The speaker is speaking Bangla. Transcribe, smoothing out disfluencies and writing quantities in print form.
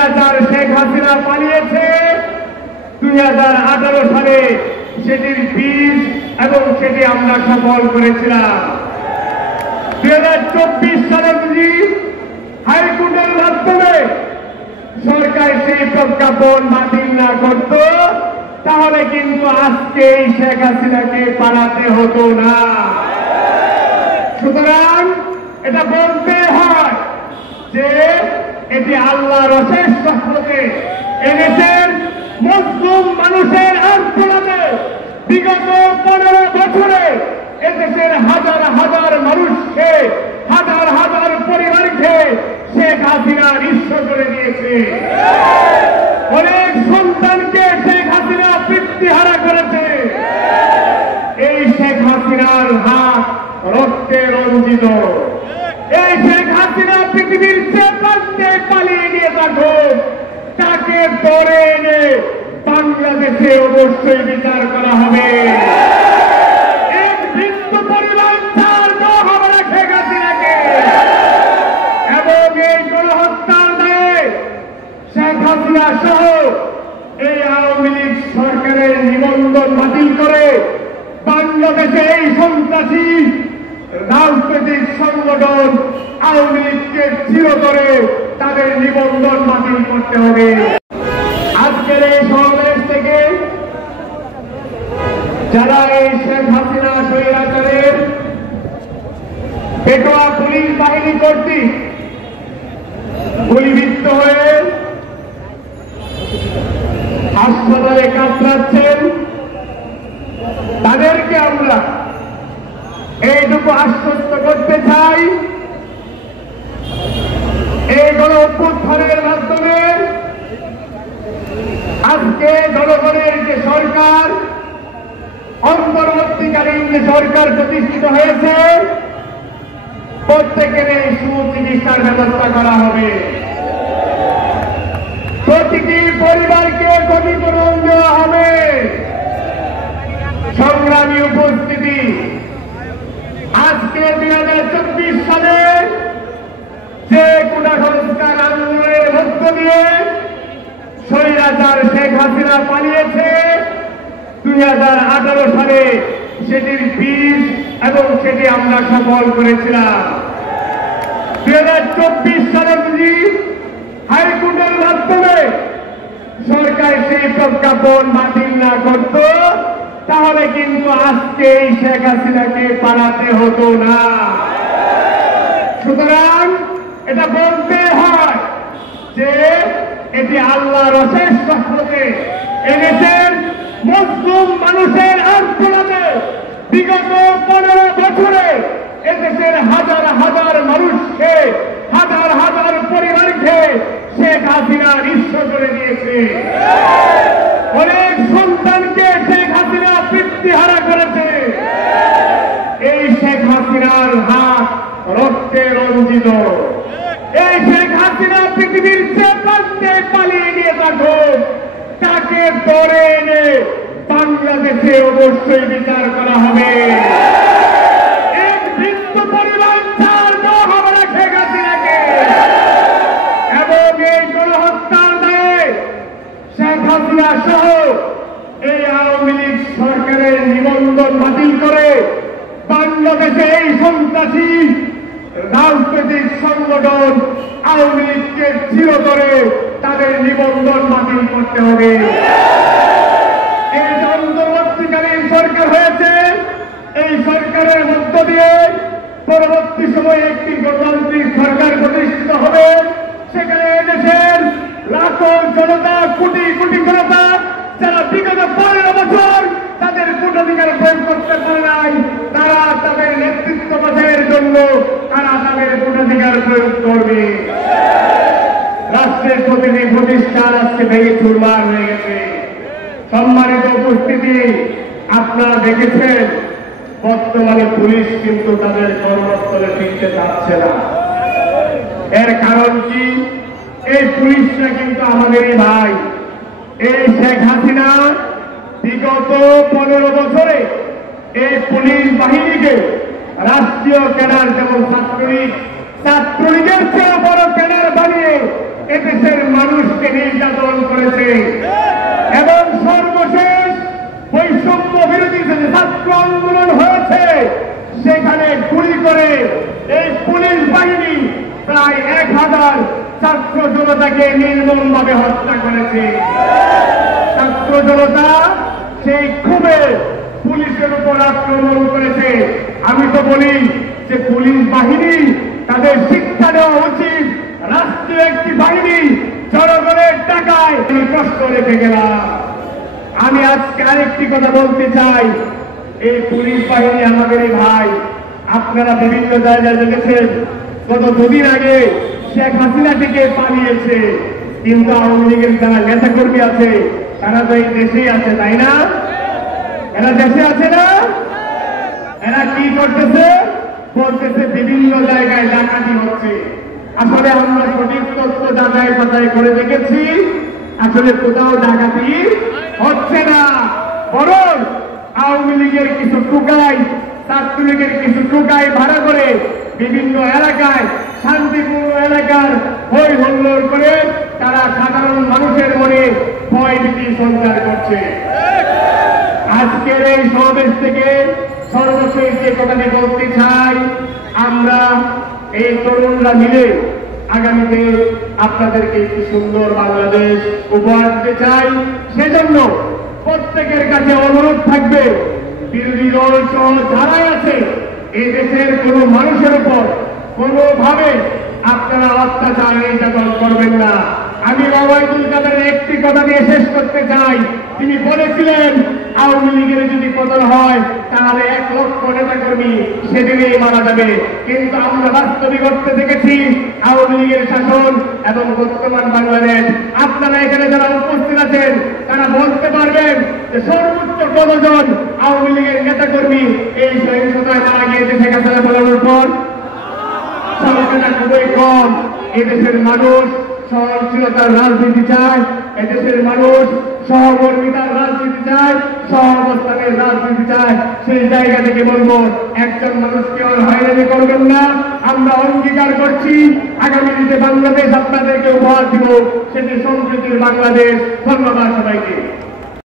স্বৈরাচার শেখ হাসিনা পালিয়েছে 2018 সালে, সেটির বীজ এবং সেটি আমরা সফল করেছিলাম। 2024 সালে যদি হাইকোর্টের মাধ্যমে সরকার সেই প্রজ্ঞাপন বাতিল না করত, তাহলে কিন্তু আজকে এই শেখ হাসিনাকে পালাতে হতো না। সুতরাং এটা বলতে হয় যে এটি আল্লাহর অশেষ রহমতে এনেছেন মুসলিম মানুষের আন্দোলনে। বিগত 15 বছরে এদেশের হাজার হাজার মানুষকে, হাজার হাজার পরিবারকে শেখ হাসিনা নিঃস্ব করে দিয়েছে। অনেক সন্তানকে শেখ হাসিনা পিতৃহারা করেছে। এই শেখ হাসিনার হাত রক্তে রঞ্জিত। এই শেখ হাসিনা পৃথিবীর যে প্রান্তে পালিয়ে নিয়ে থাকো, তাকে ধরে এনে বাংলাদেশে অবশ্যই বিচার করা হবে। এক বৃদ্ধ পরিবার ছাড় দেওয়া হবে না শেখ হাসিনাকে। এবং এই গণহত্যার দায়ে শেখ হাসিনা সহ এই আওয়ামী লীগ সরকারের নিবন্ধন বাতিল করে বাংলাদেশে এই সন্ত্রাসী রাজনৈতিক সংগঠন আওয়ামী লীগকে চিরতরে তাদের নিবন্ধন বাতিল করতে হবে। আজকের এই সমাবেশ থেকে যারা এই শেখ হাসিনা স্বৈরাচারের পেটোয়া পুলিশ বাহিনী কর্তৃক গুলিবিদ্ধ হয়ে হাসপাতালে কাতরাচ্ছেন, তাদেরকে আমরা এইটুকু আশ্বস্ত করতে চাই, এই গণ অভ্যুত্থানের মাধ্যমে আজকে জনগণের যে সরকার, অন্তর্বর্তীকালীন যে সরকার প্রতিষ্ঠিত হয়েছে, প্রত্যেকের এই সুচিকিৎসার ব্যবস্থা করা হবে। প্রতিটি পরিবারকে ক্ষতিপূরণ দেওয়া হবে। সংগ্রামী উপস্থিতি, আজকে 2024 সালে যে কোটা সংস্কার আন্দোলনের মধ্য দিয়ে স্বৈরাচার শেখ হাসিনা পালিয়েছে 2018 সালে, সেটির বীজ এবং সেটি আমরা সফল করেছিলাম। 2024 সালে যদি হাইকোর্টের মাধ্যমে সরকার সেই প্রজ্ঞাপন বাতিল না করত, তাহলে কিন্তু আজকে এই শেখ হাসিনাকে পালাতে হতো না। সুতরাং এটা বলতে হয় যে এটি আল্লাহর অশেষ রহমতে এনেছেন মুসলিম মানুষের আন্দোলনে। বিগত 15 বছরে এদেশের হাজার হাজার মানুষকে, হাজার হাজার পরিবারকে শেখ হাসিনা নিঃস্ব করে দিয়েছে। অনেক সন্তানকে শেখ হাসিনা পিতৃহারা করেছে। এই শেখ হাসিনার হাত রক্তে রঞ্জিত। এই শেখ হাসিনা পৃথিবীর যে প্রান্তে পালিয়ে নিয়ে থাকো, তাকে ধরে এনে বাংলাদেশে অবশ্যই বিচার করা হবে। এক বৃদ্ধ পরিবার ছাড় দেওয়া হবে না শেখ হাসিনাকে। এবং এই গণহত্যার দায়ে শেখ হাসিনা সহ এই আওয়ামী লীগ সরকারের নিবন্ধন বাতিল করে বাংলাদেশে এই সন্ত্রাসী রাজনৈতিক সংগঠন আওয়ামী লীগকে চিরতরে তাদের নিবন্ধন বাতিল করতে হবে। এই যে অন্তর্বর্তীকালীন সরকার হয়েছে, এই সরকারের মধ্য দিয়ে পরবর্তী সময়ে একটি গণতান্ত্রিক সরকার প্রতিষ্ঠিত হবে। সেখানে দেশের লাখো জনতা, কোটি কোটি জনতা যারা বিগত 15 বছর তাদের ভোটাধিকার প্রয়োগ করতে পারে নাই, তারা তাদের নেতৃত্ব বাছাইয়ের জন্য তারা তাদের ভোটাধিকার প্রয়োগ করবে। রাষ্ট্রের প্রতিটি প্রতিষ্ঠান আজকে ভেঙে চুরমার হয়ে গেছে। সম্মানিত উপস্থিতি, আপনারা দেখেছেন বর্তমানে পুলিশ কিন্তু তাদের কর্মস্থলে ফিরতে চাচ্ছে না। এর কারণ কি? এই পুলিশরা কিন্তু আমাদেরই ভাই। এই শেখ হাসিনা বিগত 15 বছরে এই পুলিশ বাহিনীকে রাষ্ট্রীয় ক্যাডার, যেমন ছাত্রলীগের চেয়ে বড় ক্যাডার বানিয়ে এদেশের মানুষ নির্যাতন করেছে এবং সর্বশেষ বৈষম্য বিরোধী যে ছাত্র আন্দোলন হয়েছে সেখানে গুলি করে এই পুলিশ বাহিনী প্রায় 1000 ছাত্র জনতাকে নির্মমভাবে হত্যা করেছে। ছাত্র জনতা সেই ক্ষোভে পুলিশের উপর আক্রমণ করেছে। আমি তো বলি যে পুলিশ বাহিনী তাদের শিক্ষা দেওয়া উচিত, রাষ্ট্রীয় একটি বাহিনী জনগণের টাকায় প্রশ্ন রেখে গেলাম। আমি আজকে আরেকটি কথা বলতে চাই, এই পুলিশ বাহিনী আমাদেরই ভাই। আপনারা বিভিন্ন জায়গায় দেখেছেন গত দুদিন আগে শেখ হাসিনা থেকে পালিয়েছে, কিন্তু আওয়ামী লীগের যারা নেতাকর্মী আছে তারা তো এই দেশেই আছে, তাই না? এরা দেশে আছে না? এরা কি করতেছে? বলতেছে বিভিন্ন জায়গায় ডাকাতি হচ্ছে। আসলে আমরা সঠিক তথ্য যাচাই বাছাই করে দেখেছি, আসলে কোথাও ডাকাতি হচ্ছে না, বরং আওয়ামী লীগের কিছু টুকাই, ছাত্রলীগের কিছু টুকাই ভাড়া করে বিভিন্ন এলাকায় শান্তিপূর্ণ এলাকার হই হল্লোড় করে তারা সাধারণ মানুষের মনে ভয় ভীতি সঞ্চার করছে। আজকের এই সমাবেশ থেকে সর্বশেষ যে কথাটি বলতে চাই, আমরা এই তরুণরা মিলে আগামীতে আপনাদেরকে একটি সুন্দর বাংলাদেশ উপহার দিতে চাই। সেজন্য প্রত্যেকের কাছে অনুরোধ থাকবে, বিরোধী দল সহ যারাই আছে এই দেশের কোন মানুষের উপর কোনোভাবে আপনারা অত্যাচার নির্যাতন করবেন না। আমি ওবায়দুল কাদেরের একটি কথা দিয়ে শেষ করতে চাই। তিনি বলেছিলেন আওয়ামী লীগের যদি পতন হয় তাহলে 1 লক্ষ নেতাকর্মী সেদিনেই মারা যাবে, কিন্তু আমরা বাস্তবিক অর্থে দেখেছি আওয়ামী লীগের শাসন এবং বর্তমান বাংলাদেশ। আপনারা এখানে যারা উপস্থিত আছেন তারা বলতে পারবেন যে সর্বোচ্চ কতজন আওয়ামী লীগের নেতাকর্মী এই সহিংসতায় মারা গিয়েছে শেখ হাসিনা পালানোর পর? সংখ্যাটা খুবই কম। এদেশের মানুষ সহনশীলতার রাজনীতি চায়, এদেশের মানুষ সহমর্মিতার রাজনীতি চায়, সহাবস্থানের রাজনীতি চায়। সেই জায়গা থেকে বলবো, একজন মানুষকে আর হয়রানি করবেন না। আমরা অঙ্গীকার করছি আগামী দিনে বাংলাদেশ আপনাদেরকে উপহার দিব, সেটি সম্প্রীতির বাংলাদেশ। ধন্যবাদ সবাইকে।